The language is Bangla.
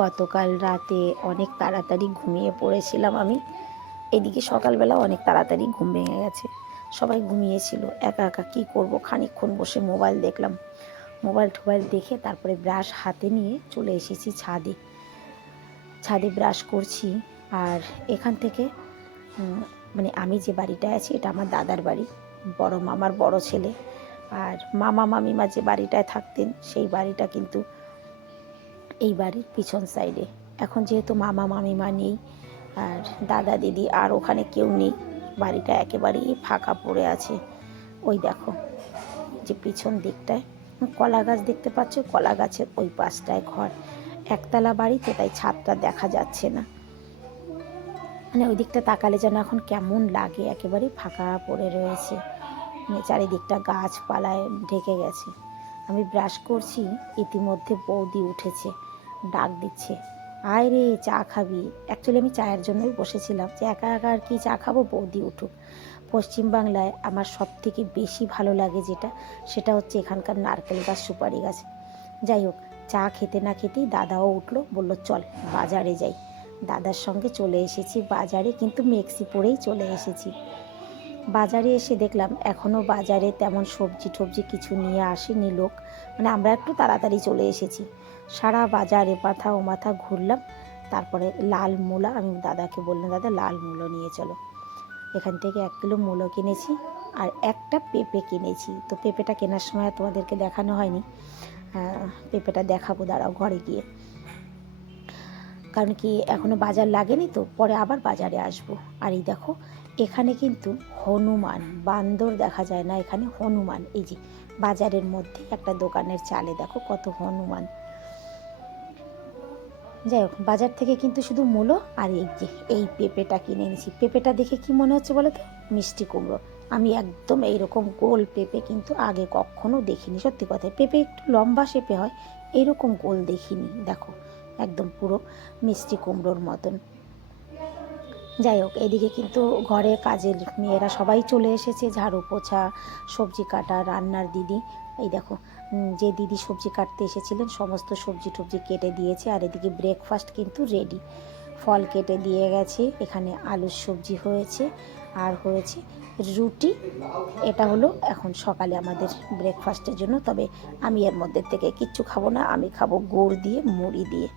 গতকাল রাতে অনেক তাড়াতাড়ি ঘুমিয়ে পড়েছিলাম আমি। এদিকে সকালবেলা অনেক তাড়াতাড়ি ঘুম ভেঙে গেছে। সবাই ঘুমিয়েছিল, একা একা কী করবো, খানিকক্ষণ বসে মোবাইল দেখলাম। মোবাইল টোবাইল দেখে তারপরে ব্রাশ হাতে নিয়ে চলে এসেছি ছাদে। ছাদে ব্রাশ করছি। আর এখান থেকে মানে আমি যে বাড়িটায় আছি এটা আমার দাদার বাড়ি, বড় মামার বড় ছেলে। আর মামা মামিমা যে বাড়িটায় থাকতেন সেই বাড়িটা কিন্তু এই বাড়ির পিছন সাইডে। এখন যেহেতু মামা মামিমা নেই আর দাদা দিদি আর ওখানে কেউ নেই, বাড়িটা একেবারেই ফাঁকা পড়ে আছে। ওই দেখো যে পিছন দিকটায় কলা গাছ দেখতে পাচ্ছ, কলা গাছের ওই পাশটায় ঘর। একতলা বাড়ি তো, তাই ছাদটা দেখা যাচ্ছে না। মানে ওই দিকটা তাকালে যেন এখন কেমন লাগে, একেবারে ফাঁকা পড়ে রয়েছে, মানে চারিদিকটা গাছপালায় ঢেকে গেছে। আমি ব্রাশ করছি, ইতিমধ্যে বৌদি উঠেছে, ডাক দিচ্ছে, আয় রে চা খাবি। অ্যাকচুয়ালি আমি চায়ের জন্যই বসেছিলাম, যে একা একা আর কি চা খাবো, বৌদি উঠুক। পশ্চিমবাংলায় আমার সবথেকে বেশি ভালো লাগে যেটা, সেটা হচ্ছে এখানকার নারকেল গাছ, সুপারি গাছ। যাই হোক, চা খেতে না খেতেই দাদাও উঠলো, বললো চল বাজারে যাই। দাদার সঙ্গে চলে এসেছি বাজারে, কিন্তু মেক্সি পরেই চলে এসেছি। বাজারে এসে দেখলাম এখনও বাজারে তেমন সবজি টবজি কিছু নিয়ে আসেনি লোক, মানে আমরা একটু তাড়াতাড়ি চলে এসেছি। সারা বাজারে মাথা ও মাথা ঘুরলাম। তারপরে লাল মূলা, আমি দাদাকে বললাম দাদা লাল মূলো নিয়ে চলো। এখান থেকে 1 কিলো মূলো কিনেছি আর একটা পেঁপে কিনেছি। তো পেঁপেটা কেনার সময় তোমাদেরকে দেখানো হয়নি, পেঁপেটা দেখাবো, দাঁড়াও ঘরে গিয়ে। কারণ কি এখনও বাজার লাগেনি তো, পরে আবার বাজারে আসব। আর এই দেখো এখানে কিন্তু হনুমান, বান্দর দেখা যায় না, এখানে হনুমান। এই যে বাজারের মধ্যে একটা দোকানের চালে দেখো কত হনুমান। যাই হোক, বাজার থেকে কিন্তু শুধু মূলো আর এই যে এই পেঁপেটা কিনে এনেছি। পেঁপেটা দেখে কি মনে হচ্ছে বলো তো, মিষ্টি কুমড়ো। আমি একদম এইরকম গোল পেঁপে কিন্তু আগে কখনো দেখিনি, সত্যি কথা। পেঁপে একটু লম্বা শেপে হয়, এইরকম গোল দেখিনি। দেখো একদম পুরো মিষ্টি কুমড়োর মতন। যাই হোক, এদিকে কিন্তু ঘরে কাজের মেয়েরা সবাই চলে এসেছে, ঝাড়ু পোছা, সবজি কাটা, রান্নার দিদি। এই দেখো যে দিদি সবজি কাটতে এসেছিলেন সমস্ত সবজি টবজি কেটে দিয়েছে। আর এদিকে ব্রেকফাস্ট কিন্তু রেডি, ফল কেটে দিয়ে গেছে, এখানে আলুর সবজি হয়েছে আর হয়েছে রুটি। এটা হলো এখন সকালে আমাদের ব্রেকফাস্টের জন্য। তবে আমি এর মধ্যে থেকে কিচ্ছু খাবো না, আমি খাবো গুড় দিয়ে, মুড়ি দিয়ে।